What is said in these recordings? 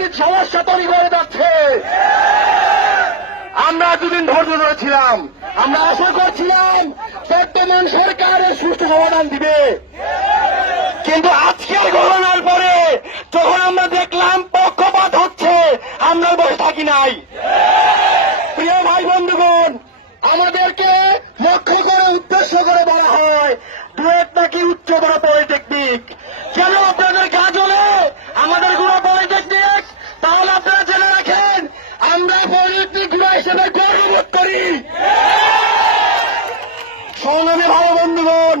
একটি সমস্যা তৈরি হয়ে যাচ্ছে। আমরা দুদিন ধৈর্য ধরেছিলাম, আমরা আশা করছিলাম বর্তমান সরকারের সুষ্ঠু সমাধান দিবে, কিন্তু আজকের ঘটনার পরে যখন আমরা দেখলাম পক্ষপাত হচ্ছে, আমরা বসে থাকি নাই। প্রিয় ভাই বন্ধুগণ, আমাদেরকে লক্ষ্য করে উদ্দেশ্য করে বলা হয় ডুয়েট নাকি উচ্চতর পলিটেকনিক। কেন আপনাদের গা জ্বলে আমাদের গুলো পলিটেকনিক? তাহলে আপনারা জেনে রাখেন, আমরা পলিটেকনিক গুলো হিসেবে গর্ববোধ করি। সংগ্রামী ভাই বন্ধুগণ,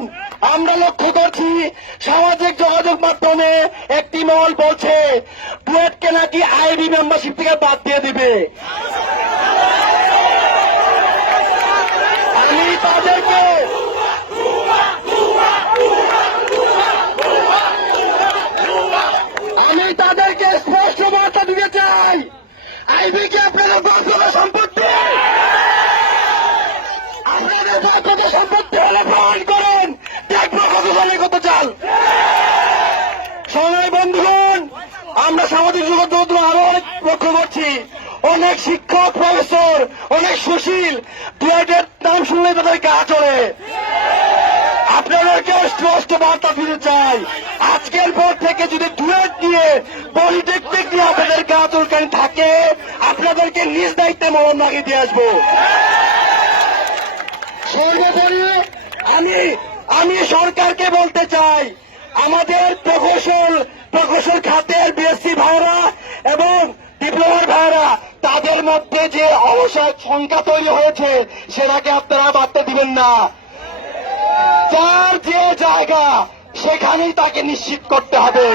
আমরা লক্ষ্য করছি সামাজিক যোগাযোগ মাধ্যমে একটি মহল বলছে ডুয়েটকে নাকি আইবি মেম্বারশিপ থেকে বাদ দিয়ে দিবে। আমি তাদেরকে স্পষ্ট বার্তা দিতে চাই, আইবি কি আপনাদের ব্যক্তিগত সম্পত্তি? আপনাদের ব্যক্তিগত সম্পত্তি হলে প্রমাণ করেন, দেখবো কত সালে কত চাল। সংগ্রামী বন্ধুগণ, আমরা সামাজিক যোগাযোগ আরো অনেক লক্ষ্য করছি, অনেক শিক্ষক প্রফেসর, অনেক সুশীল ডুয়েটের নাম শুনলে তাদের গা চলে। আপনাদেরকে স্পষ্ট বার্তা দিতে চাই, আজকের পর থেকে যদি ডুয়েট দিয়ে পলিটেকনিক দিয়ে আপনাদের গা চুলকানি থাকে, আপনাদেরকে নিজ দায়িত্বে মরণ লাগিয়ে দিয়ে আসবো। সর্বোপরি আমি সরকারকে বলতে চাই, আমাদের প্রকৌশল খাতের বিএসসি ভাইরা এবং ডিপ্লোমার ভাইরা, তাদের মধ্যে যে অবসাদ সংখ্যা তৈরি হয়েছে সেটাকে আপনারা বাড়তে দিবেন না। যার যে জায়গা সেখানেই তাকে নিশ্চিত করতে হবে।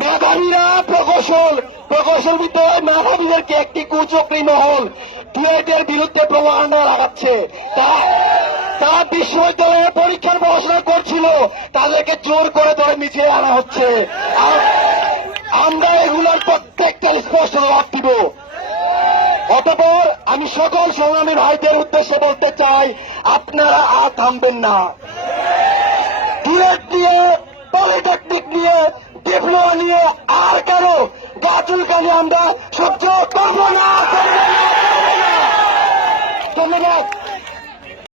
মেধাবীরা প্রকৌশল বিদ্যালয় মেধাবীদেরকে একটি কুচক্রী মহল ডুয়েটের বিরুদ্ধে প্রভাকাণ্ডা লাগাচ্ছে। তারা বিশ্ববিদ্যালয়ের পরীক্ষার পড়াশোনা করছিল, তাদেরকে জোর করে ধরে নিচে আনা হচ্ছে। আমরা এগুলোর প্রত্যেকটা স্পষ্ট জবাব দিব। অতঃপর আমি সকল সংগ্রামী ভাইদের উদ্দেশ্যে বলতে চাই, আপনারা আর থামবেন না। ডুয়েট নিয়ে, পলিটেকনিক নিয়ে, ডিপ্লোমা নিয়ে আর কারো গা চুলকানি আমরা সহ্য করব না। ধন্যবাদ।